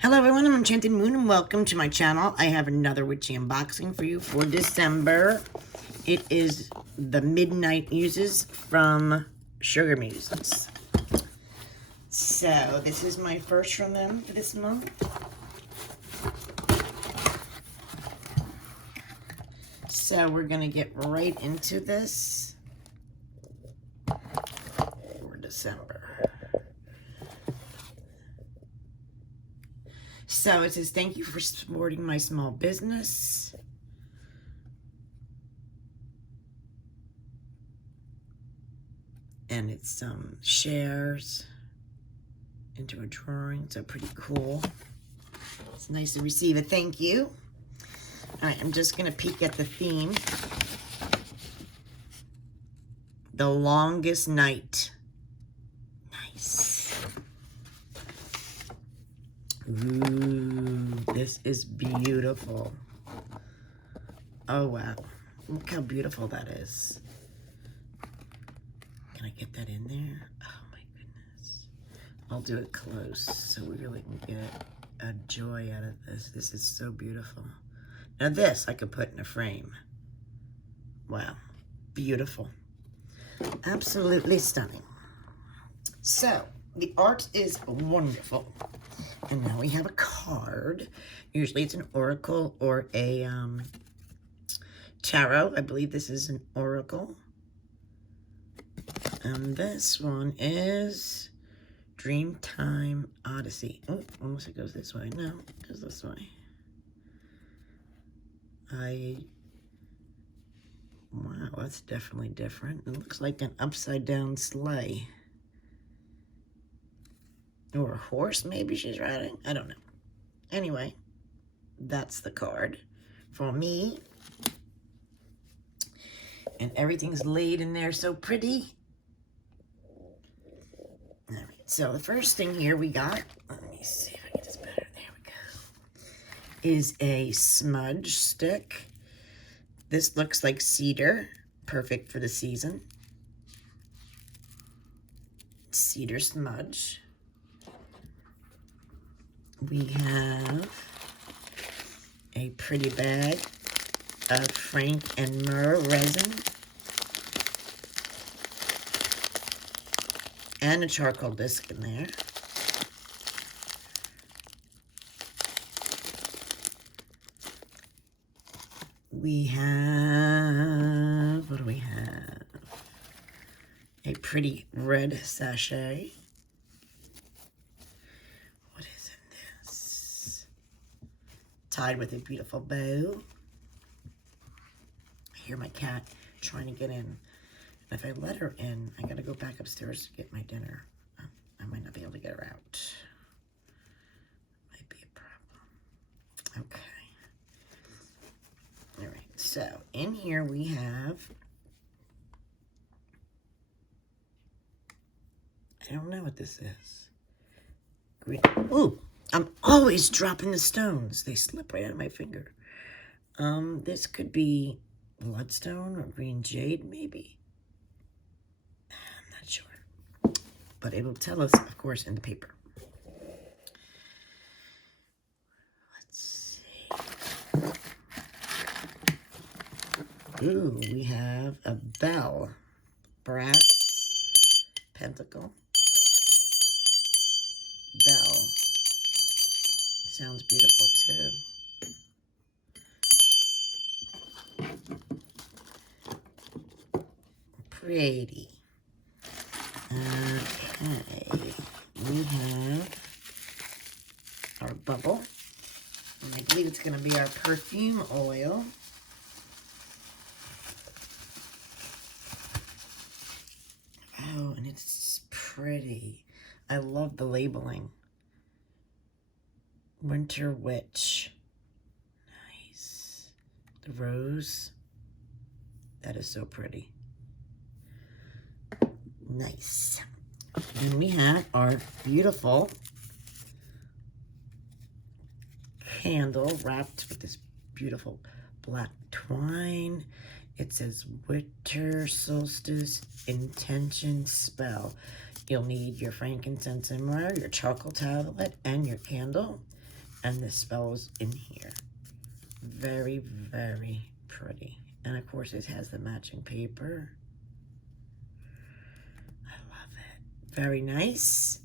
Hello everyone, I'm Enchanted Moon and welcome to my channel. I have another witchy unboxing for you for December. It is the Midnight Muses from SugarMuses. So this is my first from them for this month. So we're gonna get right into this for December. So it says, thank you for supporting my small business. And it's some shares into a drawing, so pretty cool. It's nice to receive a thank you. All right, I'm just gonna peek at the theme. The longest night. Nice. Ooh, this is beautiful. Oh, wow. Look how beautiful that is. Can I get that in there? Oh, my goodness. I'll do it close so we really can get a joy out of this. This is so beautiful. Now this I could put in a frame. Wow. Beautiful. Absolutely stunning. So, the art is wonderful. And now we have a card. Usually it's an oracle or a tarot. I believe this is an oracle. And this one is Dreamtime Odyssey. Oh, unless it goes this way. No, it goes this way. Wow, that's definitely different. It looks like an upside down sleigh. Or a horse, maybe she's riding. I don't know. Anyway, that's the card for me. And everything's laid in there so pretty. All right, so the first thing here we got, let me see if I get this better. There we go. Is a smudge stick. This looks like cedar, perfect for the season. Cedar smudge. We have a pretty bag of Frank and Myrrh resin and a charcoal disc in there. We have, what do we have? A pretty red sachet. What is in this? Tied with a beautiful bow. I hear my cat trying to get in. And if I let her in, I gotta go back upstairs to get my dinner. I might not be able to get her out. Might be a problem. Okay. All right, so in here we have, I don't know what this is. Green. Ooh, I'm always dropping the stones. They slip right out of my finger. This could be bloodstone or green jade, maybe. I'm not sure. But it will tell us, of course, in the paper. Let's see. Ooh, we have a bell. Brass pentacle. Bell. Sounds beautiful too. Pretty. Okay. We have our bubble. And I believe it's going to be our perfume oil. Oh, and it's pretty. I love the labeling. Winter Witch. Nice. The rose. That is so pretty. Nice. Then we have our beautiful candle wrapped with this beautiful black twine. It says winter solstice intention spell. You'll need your frankincense and myrrh, your charcoal tablet, and your candle. And the spells in here. Very, very pretty. And of course it has the matching paper. I love it. Very nice.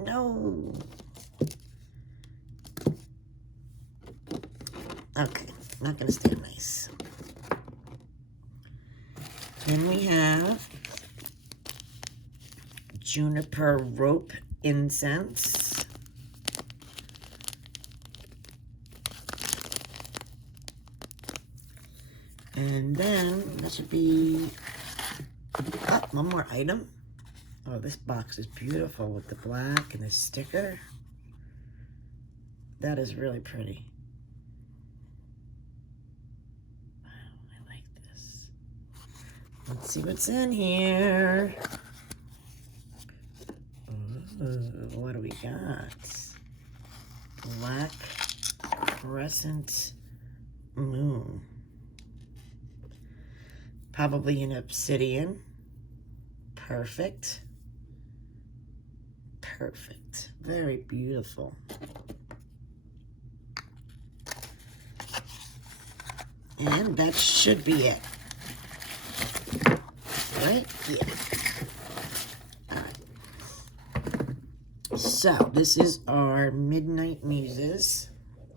No. Okay, not gonna stand nice. Then we have juniper rope incense. And then that should be one more item. Oh, this box is beautiful with the black and the sticker. That is really pretty. Wow, I like this. Let's see what's in here. Ooh, what do we got? Black crescent moon. Probably an obsidian. Perfect. Perfect. Very beautiful. And that should be it. Right? Yeah. All right. So, this is our Midnight Muses.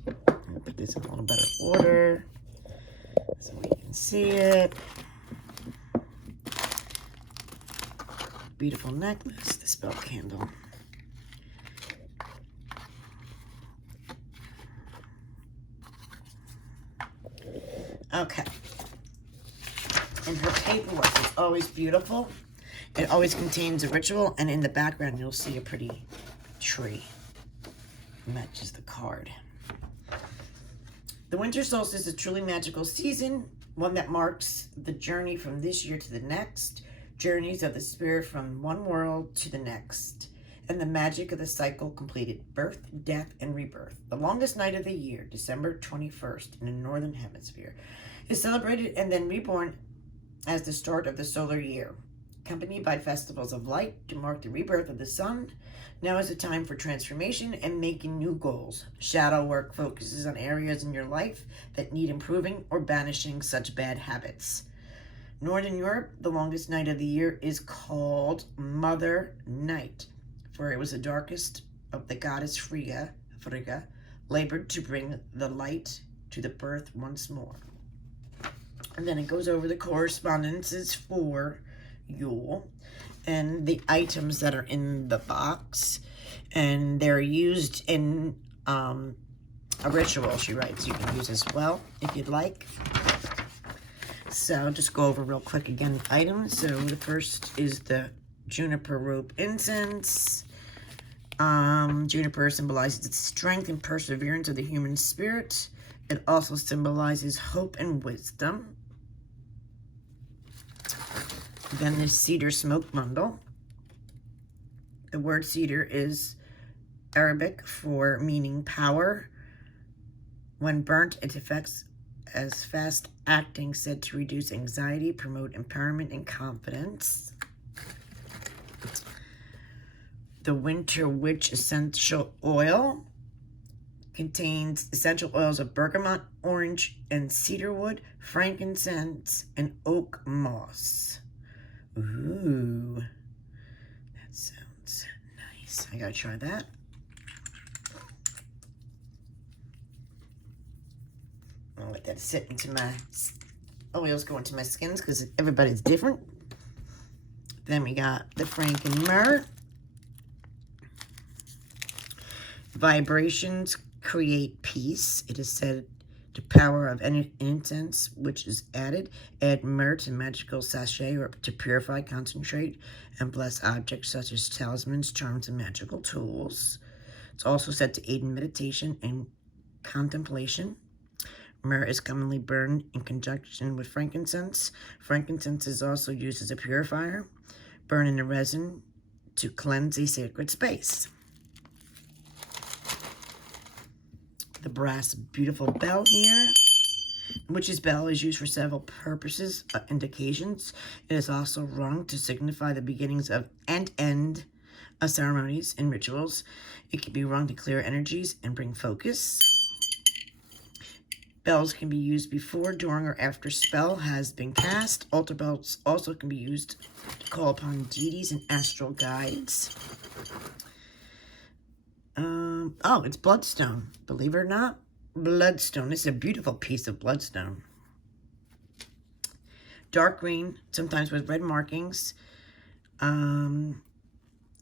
I'll put this in a little better order so we can see it. Beautiful necklace, the spell candle. Okay. And her paperwork is always beautiful. It always contains a ritual, and in the background you'll see a pretty tree. Matches the card. The winter solstice is a truly magical season, one that marks the journey from this year to the next, journeys of the spirit from one world to the next, and the magic of the cycle completed, birth, death, and rebirth. The longest night of the year, December 21st in the Northern Hemisphere, is celebrated and then reborn as the start of the solar year, accompanied by festivals of light to mark the rebirth of the sun. Now is the time for transformation and making new goals. Shadow work focuses on areas in your life that need improving or banishing such bad habits. Northern Europe, the longest night of the year, is called Mother Night, for it was the darkest of the goddess Frigga, labored to bring the light to the birth once more. And then it goes over the correspondences for Yule and the items that are in the box, and they're used in a ritual, she writes, you can use as well if you'd like. So just go over real quick again the items. So the first is the juniper rope incense. Juniper symbolizes the strength and perseverance of the human spirit. It also symbolizes hope and wisdom. Then the cedar smoke bundle. The word cedar is Arabic for meaning power. When burnt, it affects as fast acting, said to reduce anxiety, promote empowerment and confidence. The Winter Witch essential oil contains essential oils of bergamot, orange, and cedarwood, frankincense, and oak moss. Ooh, that sounds nice. I gotta try that. I'll let that sit into my oils, go into my skins because everybody's different. Then we got the franken myrrh. Vibrations create peace. It is said to power of any incense which is added. Add myrrh to magical sachet or to purify, concentrate, and bless objects such as talismans, charms, and magical tools. It's also said to aid in meditation and contemplation. Myrrh is commonly burned in conjunction with frankincense. Frankincense is also used as a purifier. Burn in a resin to cleanse a sacred space. The brass beautiful bell here. Witch's bell is used for several purposes and occasions. It is also rung to signify the beginnings of and end ceremonies and rituals. It can be rung to clear energies and bring focus. Bells can be used before, during, or after spell has been cast. Altar bells also can be used to call upon deities and astral guides. Oh, it's bloodstone. Believe it or not, bloodstone. This is a beautiful piece of bloodstone. Dark green, sometimes with red markings. The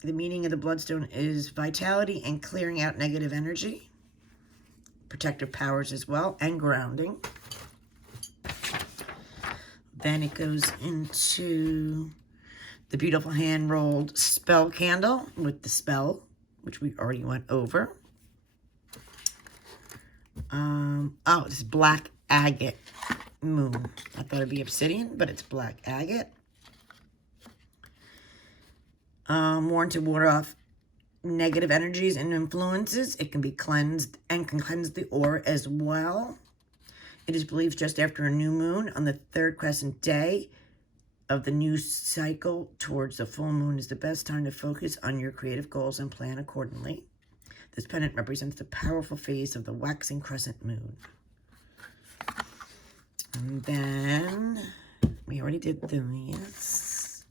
meaning of the bloodstone is vitality and clearing out negative energy. Protective powers as well, and grounding. Then it goes into the beautiful hand-rolled spell candle with the spell, which we already went over. Oh, this is black agate moon. I thought it'd be obsidian, but it's black agate. Worn to ward off negative energies and influences. It can be cleansed and can cleanse the aura as well. It is believed just after a new moon on the third crescent day of the new cycle towards the full moon is the best time to focus on your creative goals and plan accordingly. This pendant represents the powerful phase of the waxing crescent moon. And then we already did this.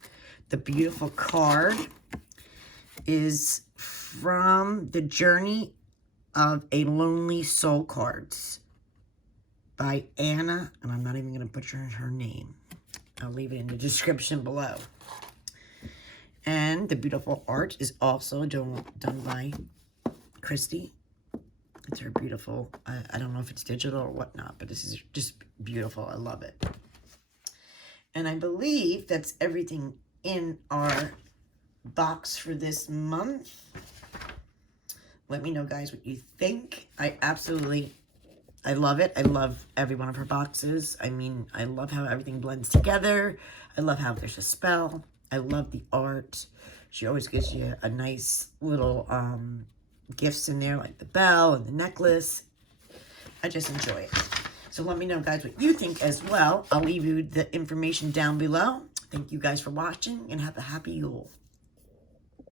The beautiful card is from The Journey of a Lonely Soul cards by Anna, and I'm not even going to butcher her name. I'll leave it in the description below. And the beautiful art is also done by Christy. It's her beautiful, I don't know if it's digital or whatnot, but this is just beautiful. I love it. And I believe that's everything in our box for this month. Let me know, guys, what you think. I love it. I love every one of her boxes. I mean, I love how everything blends together. I love how there's a spell. I love the art. She always gives you a nice little gifts in there, like the bell and the necklace. I just enjoy it. So let me know, guys, what you think as well. I'll leave you the information down below. Thank you guys for watching, and have a happy Yule.